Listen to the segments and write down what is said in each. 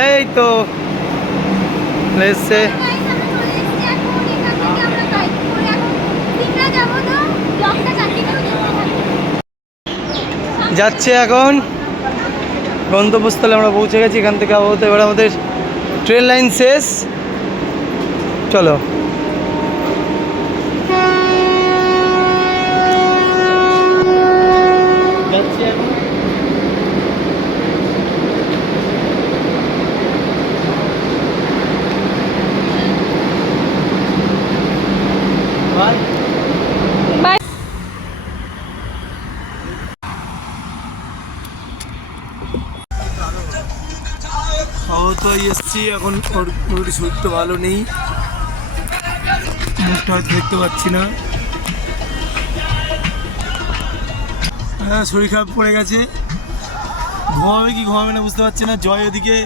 এই তো এসছে। যাচ্ছে এখন গন্তব্যস্থলে আমরা পৌঁছে গেছি। এখান থেকে আপাতত এবার আমাদের ট্রেন লাইন শেষ। চলো যাচ্ছি এখন। খাওয়াতেই এসছি এখন। ওর শরীরটা ভালো নেই, মুখটা হয়তো দেখতে পাচ্ছি না। হ্যাঁ শরীর খারাপ পড়ে গেছে। ঘুমাবে কি ঘুমাবে না বুঝতে পারছি না। জয় ওদিকে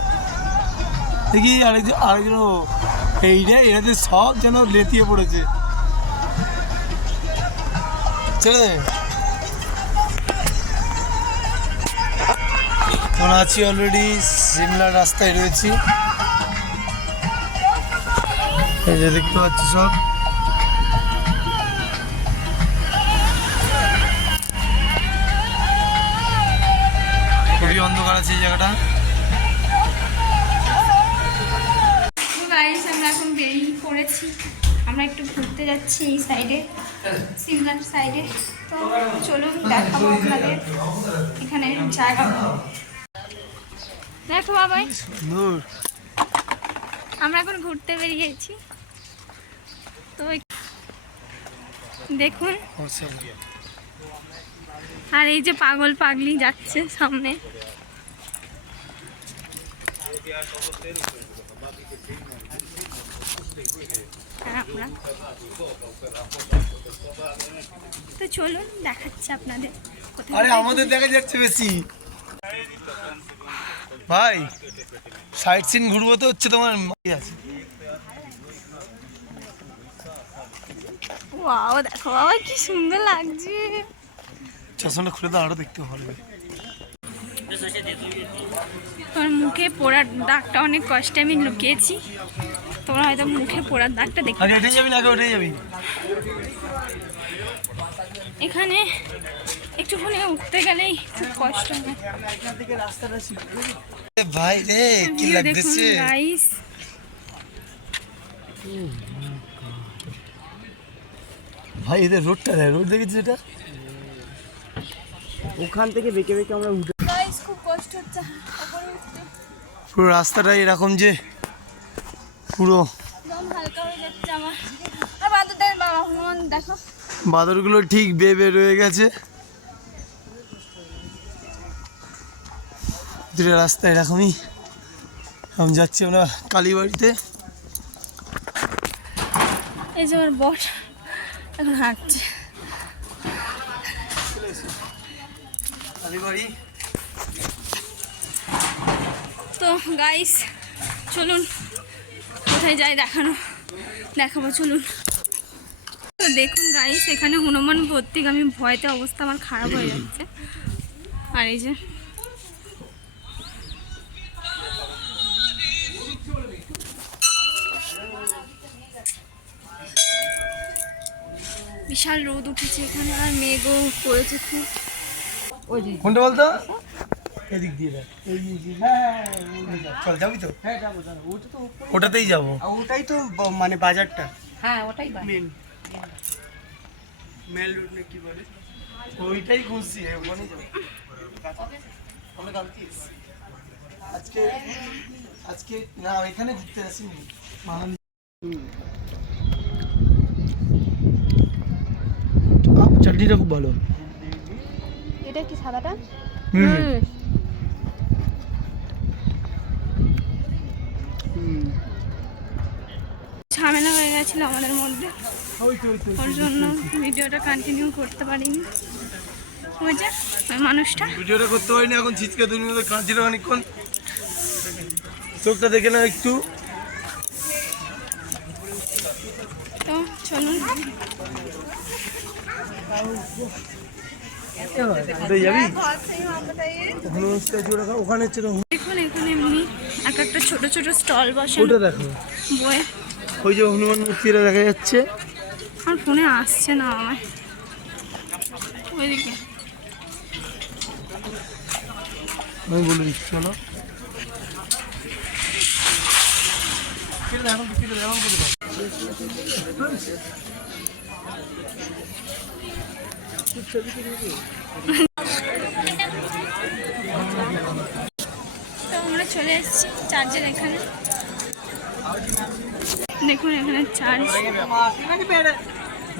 দেখি আরেকজন এই রে এরাতে সব যেন লেতিয়ে পড়েছে। ছেড়ে দে। এখন আছি অলরেডি সিমলার রাস্তায় রয়েছি। এই যে দেখতে পাচ্ছি সব। খুবই অন্ধকার আছে এই জায়গাটা। আমরা এখন বেরিয়ে পড়েছি। আমরা একটু ঘুরতে যাচ্ছি এই সাইডে, সিমলার সাইডে। তো চলুন দেখাবো আপনাদের এখানে জায়গা। দেখো বাবাই, আমরা এখন ঘুরতে বেরিয়েছি। তো দেখুন, আর এই যে পাগল পাগলি যাচ্ছে সামনে। তো চলুন দেখাচ্ছি আপনাদের। আরে আমাদের দেখা যাচ্ছে বেশি ভাই। সাইড সিন ঘুরবো তো হচ্ছে তোমার আছে। ওয়াও দেখো বাবা কি সুন্দর লাগছে। চশমাটা খুলে তো আরো দেখতে ভালো লাগে। তোমার মুখে পোড়ার দাগটা অনেক কষ্টে আমি লুকিয়েছি। তোমরা হয়তো মুখে পোড়ার দাগটা দেখতে। আগে এটাই যাবি না আগে ওটাই যাবি? এখানে একটুখানি উঠতে গেলেই খুব কষ্ট হয়। ভাই রে কি লাগতেছে গাইস। ভাই এদের রোডটা দেখ, রোড দেখেছিস এটা? ওখান থেকে বেঁকে বেঁকে আমরা উঠে। গাইস খুব কষ্ট হচ্ছে উপরে উঠতে। পুরো রাস্তাটাই এরকম যে পুরো দম হালকা হয়ে যাচ্ছে আমার। আর বাদরদের বাবা হনুমান দেখো, বাদরগুলো ঠিক বেয়ে রয়ে গেছে। দুটো রাস্তা এরকমই। আমি যাচ্ছি আমরা কালীবাড়িতে। এই যে আমার বস এখন হাঁটছে। কালীবাড়ি। তো গাইস চলুন কোথায় যাই দেখাবো চলুন। তো দেখুন গাইস এখানে হনুমান ভর্তি। আমি ভয়তে অবস্থা আমার খারাপ হয়ে যাচ্ছে। আর এই যে বিশাল রোদ উঠেছে এখানে, আর মেঘও পড়েছে খুব। কোনটা বলতো? এদিক দিয়ে দেখ। চল যাবি তো? হ্যাঁ যাবো। ওটাতেই যাবো। ওটাই তো মানে বাজারটা। হ্যাঁ ওটাই মেল রোড না কি বলে, ওইটাই খুঁজছি। ওখানে যাবো। আমরা কালকে আজকে না এখানে ঘুরতে আসিনি। চাটনিটা খুব ভালো। এটা কি সাদাটা? ঝামেলা হয়ে গেছিল আমাদের মধ্যে, ওর জন্য ভিডিওটা কন্টিনিউ করতে পারিনি। ওই যে ওই মানুষটা ভিডিওটা করতে পারিনি। এখন ছিচকে দুই মতো কাঁদছিল অনেকক্ষণ। চোখটা দেখে না একটু। তো চলুন যাবি ওখানে হচ্ছে। দেখুন এখানে এমনি এক একটা ছোট ছোট স্টল বসানো ওটা দেখো, বই। ওই যে হনুমান মূর্তিটা দেখা যাচ্ছে। আমার ফোনে আসছে না আমার, ওইদিকে আমি বলে দিচ্ছি, চলো। তো আমরা চলে এসেছি চার্জের এখানে। দেখুন এখানে চার্জ।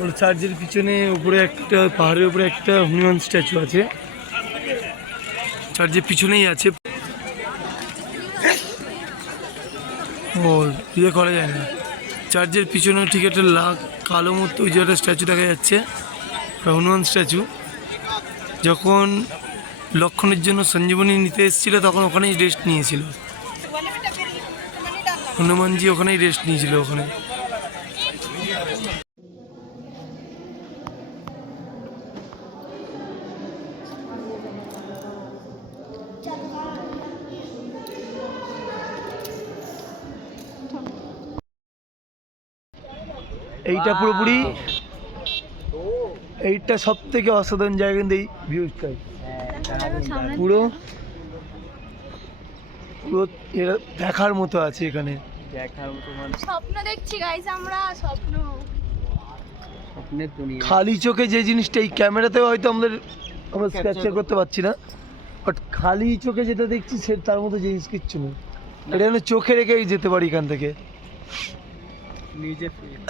ওর চার্জের পিছনে উপরে একটা পাহাড়ের উপরে একটা হনুমান স্ট্যাচু আছে, চার্জের পিছনেই আছে। ও ইয়ে করা যায় না, চার্জের পিছনে ঠিক একটা কালো মতো ওই যে একটা স্ট্যাচু দেখা যাচ্ছে, হনুমান স্ট্যাচু। যখন লক্ষণের জন্য সঞ্জীবনী নিতে এসেছিল তখন ওখানেই রেস্ট নিয়েছিল হনুমানজি, ওখানেই রেস্ট নিয়েছিল ওখানে। এইটা পুরোপুরি, এইটা সব থেকে অসাধারণ জায়গা কিন্তু এই ভিউজটাই পুরো পুরো এটা দেখার মতো আছে এখানে। স্বপ্ন দেখছি গাইস আমরা, স্বপ্নের দুনিয়া। খালি চোখে যে জিনিসটা এই ক্যামেরাতে হয়তো আমরা ক্যাপচার করতে পারছি না, বাট খালি চোখে যেটা দেখছি সে তার মতো জিনিস কিচ্ছু নেই। এটা যেন চোখে রেখে যেতে পারি এখান থেকে।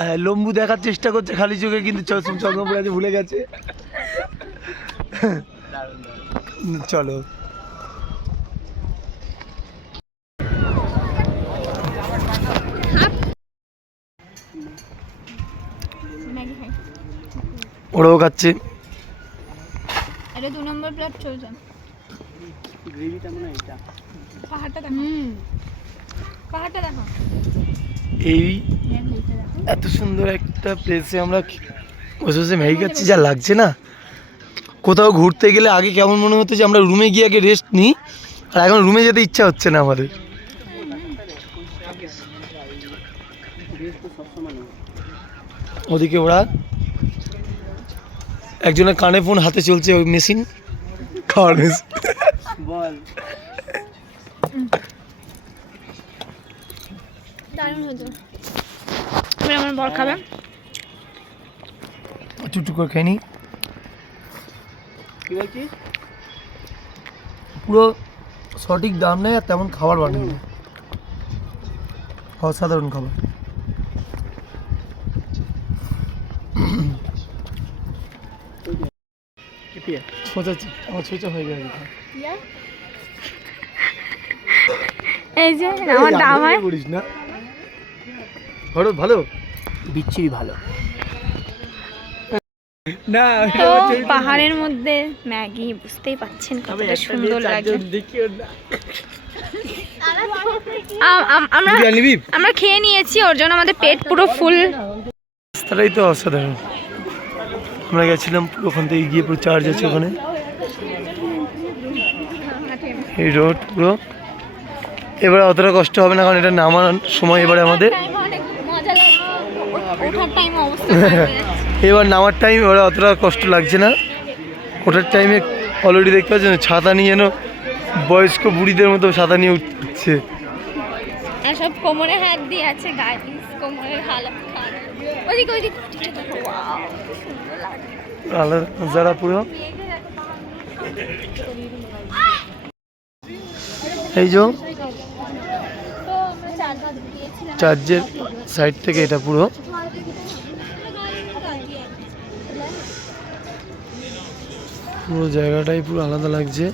হ্যাঁ, লম্বু দেখার চেষ্টা করছে খালি চোখে, কিন্তু চন্দ্রপুর আছে ভুলে গেছে। চলো ওরাও খাচ্ছে। এটা 2 নম্বর প্লেট চলছে। গ্রেভিটা মনে হয় এটা। পাহাড়টা দেখো, পাহাড়টা দেখো। এই এত সুন্দর একটা প্লেসে আমরা বসে বসে ম্যাগি খাচ্ছি, যা লাগছে না। কোথাও ঘুরতে গেলে আগে কেমন মনে হতো যে আমরা রুমে গিয়ে আগে রেস্ট নিই, আর এখন রুমে যেতে ইচ্ছা হচ্ছে না আমাদের। ওদিকে ওরা একজনের কানে ফোন, হাতে চলছে ওই মেশিন, খাওয়ার মেশিন। বল দারুণ হতো। এবার আমার বর খাবে, চুটু করে খাইনি। পুরো সঠিক দাম নেই আর তেমন খাবার বানানো নেই, অসাধারণ খাবার। আমার ছোঁচা হয়ে গেছে। এই যে আমার ডামায় করিস না, ভালো ভালো বিচ্ছিরি ভালো না। তো পাহাড়ের মধ্যে ম্যাগি, বুঝতেই পাচ্ছেন কতটা সুন্দর লাগে। আমরা খেয়ে নিয়েছি, ওর জন্য আমাদের পেট পুরো ফুল। রাস্তাটাই তো অসাধারণ। আমরা গেছিলাম ওখান থেকে গিয়ে পুরো চার্জ আছে ওখানে, এই রোড পুরো। এবারে অতটা কষ্ট হবে না, কারণ এটা নামার সময় এবারে আমাদের। এবার নামার টাইম, এবারে অতটা কষ্ট লাগছে না। ওঠার টাইমে অলরেডি দেখতে পাচ্ছেন ছাতা নিয়ে যেন বয়স্ক বুড়িদের মতো ছাতা নিয়ে উঠছে। সব কোমরে হাত দিয়ে আছে, গাইস কোমরের হালত খারাপ। ওদিকে ওদিকে আলাদা যারা পুরো এই যে চার্জের সাইড থেকে এটা পুরো পুরো জায়গাটাই পুরো আলাদা লাগছে।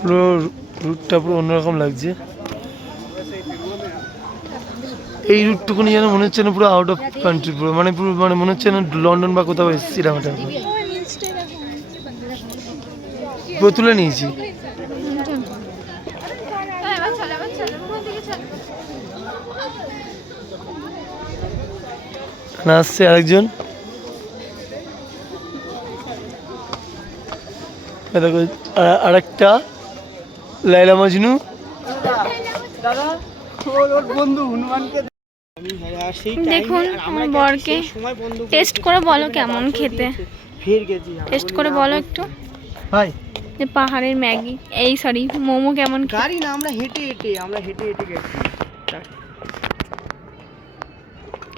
পুরো রুটটা পুরো অন্যরকম লাগছে। এই রুটটুকুনি যেন মনে হচ্ছে না পুরো আউট অফ কান্ট্রি, পুরো মানে মনে হচ্ছে না লন্ডন বা কোথাও এসেছিলাম। এটা পুরো তুলে নিয়েছি। না আসছে আরেকজন, দেখো আরেকটা লাইলা মজনু। দেখুন আমার বরকে টেস্ট করে বলো কেমন খেতে, টেস্ট করে বলো একটু হাই যে পাহাড়ের ম্যাগি, এই সরি মোমো কেমন গাড়ি না, আমরা হেঁটে হেঁটে গেছি।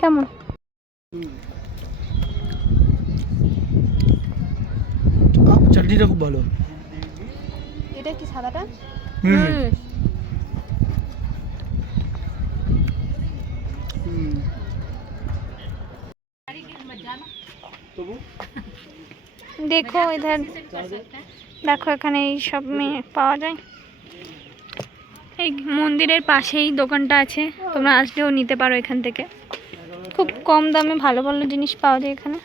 কেমন? চাটনিটা খুব ভালো। এটা কি সাদাটা? দেখো ইধার, দেখো এখানে এই সব পাওয়া যায়। এই মন্দিরের পাশেই দোকানটা আছে, তোমরা আসলেও নিতে পারো এখান থেকে। খুব কম দামে ভালো ভালো জিনিস পাওয়া যায় এখানে।